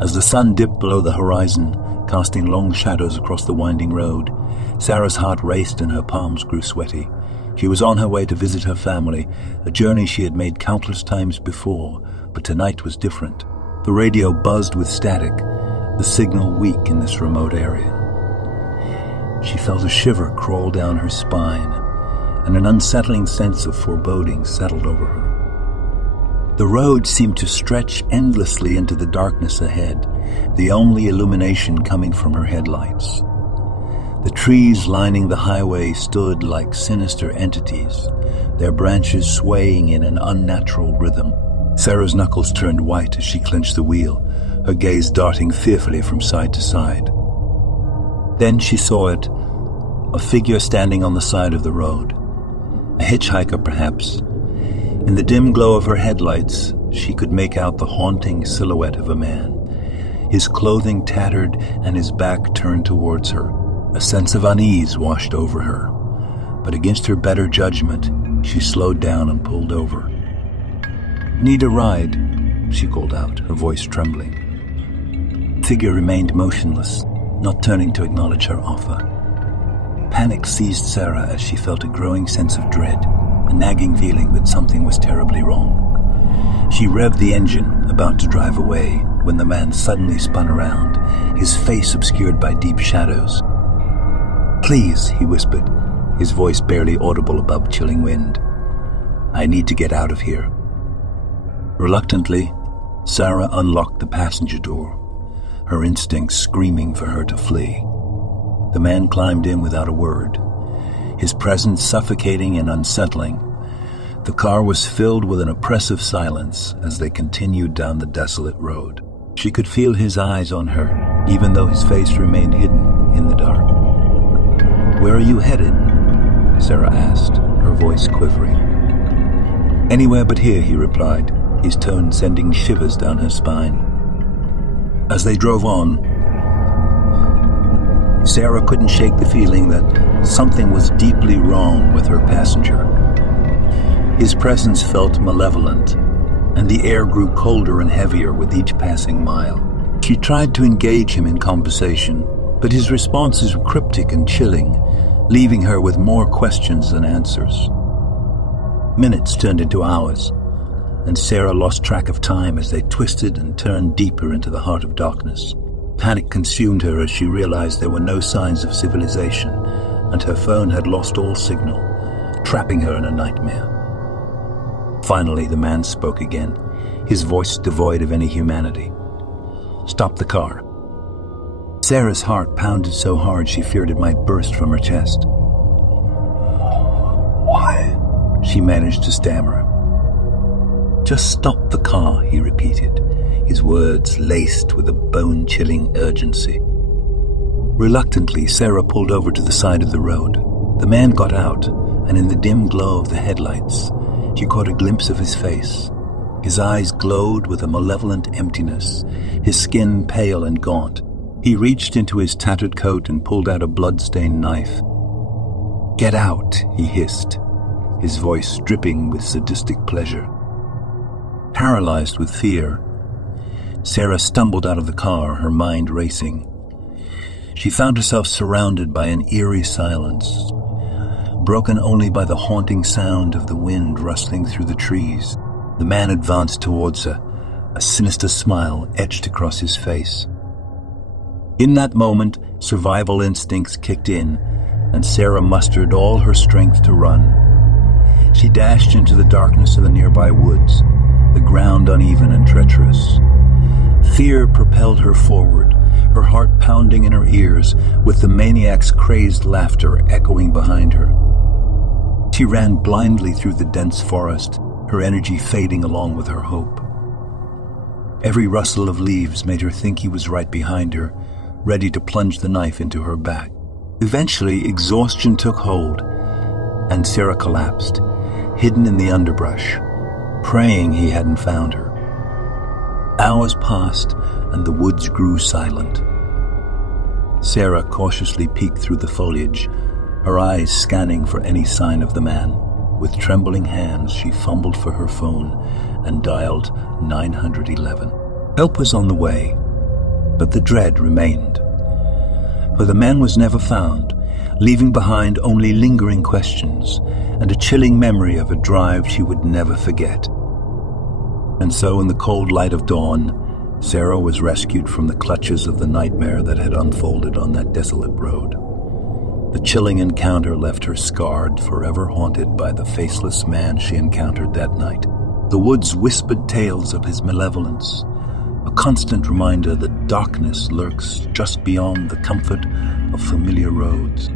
As the sun dipped below the horizon, casting long shadows across the winding road, Sarah's heart raced and her palms grew sweaty. She was on her way to visit her family, a journey she had made countless times before, but tonight was different. The radio buzzed with static, the signal weak in this remote area. She felt a shiver crawl down her spine, and an unsettling sense of foreboding settled over her. The road seemed to stretch endlessly into the darkness ahead, the only illumination coming from her headlights. The trees lining the highway stood like sinister entities, their branches swaying in an unnatural rhythm. Sarah's knuckles turned white as she clenched the wheel, her gaze darting fearfully from side to side. Then she saw it, a figure standing on the side of the road. A hitchhiker, perhaps. In the dim glow of her headlights, she could make out the haunting silhouette of a man, his clothing tattered and his back turned towards her. A sense of unease washed over her, but against her better judgment, she slowed down and pulled over. "Need a ride?" she called out, her voice trembling. The figure remained motionless, not turning to acknowledge her offer. Panic seized Sarah as she felt a growing sense of dread, a nagging feeling that something was terribly wrong. She revved the engine, about to drive away, when the man suddenly spun around, his face obscured by deep shadows. "Please," he whispered, his voice barely audible above chilling wind. "I need to get out of here." Reluctantly, Sarah unlocked the passenger door, her instincts screaming for her to flee. The man climbed in without a word, his presence suffocating and unsettling. The car was filled with an oppressive silence as they continued down the desolate road. She could feel his eyes on her, even though his face remained hidden in the dark. "Where are you headed?" Sarah asked, her voice quivering. "Anywhere but here," he replied, his tone sending shivers down her spine. As they drove on, Sarah couldn't shake the feeling that something was deeply wrong with her passenger. His presence felt malevolent, and the air grew colder and heavier with each passing mile. She tried to engage him in conversation, but his responses were cryptic and chilling, leaving her with more questions than answers. Minutes turned into hours, and Sarah lost track of time as they twisted and turned deeper into the heart of darkness. Panic consumed her as she realized there were no signs of civilization, and her phone had lost all signal, trapping her in a nightmare. Finally, the man spoke again, his voice devoid of any humanity. "Stop the car." Sarah's heart pounded so hard she feared it might burst from her chest. "Why?" she managed to stammer. "Just stop the car," he repeated, his words laced with a bone-chilling urgency. Reluctantly, Sarah pulled over to the side of the road. The man got out, and in the dim glow of the headlights, she caught a glimpse of his face. His eyes glowed with a malevolent emptiness, his skin pale and gaunt. He reached into his tattered coat and pulled out a blood-stained knife. "Get out," he hissed, his voice dripping with sadistic pleasure. Paralyzed with fear, Sarah stumbled out of the car, her mind racing. She found herself surrounded by an eerie silence, broken only by the haunting sound of the wind rustling through the trees. The man advanced towards her, a sinister smile etched across his face. In that moment, survival instincts kicked in, and Sarah mustered all her strength to run. She dashed into the darkness of the nearby woods, the ground uneven and treacherous. Fear propelled her forward, her heart pounding in her ears, with the maniac's crazed laughter echoing behind her. She ran blindly through the dense forest, her energy fading along with her hope. Every rustle of leaves made her think he was right behind her, ready to plunge the knife into her back. Eventually, exhaustion took hold, and Sarah collapsed, hidden in the underbrush, praying he hadn't found her. Hours passed, and the woods grew silent. Sarah cautiously peeked through the foliage, her eyes scanning for any sign of the man. With trembling hands, she fumbled for her phone and dialed 911. Help was on the way, But the dread remained. For the man was never found, leaving behind only lingering questions and a chilling memory of a drive she would never forget. And so, in the cold light of dawn, Sarah was rescued from the clutches of the nightmare that had unfolded on that desolate road. The chilling encounter left her scarred, forever haunted by the faceless man she encountered that night. The woods whispered tales of his malevolence, a constant reminder that darkness lurks just beyond the comfort of familiar roads.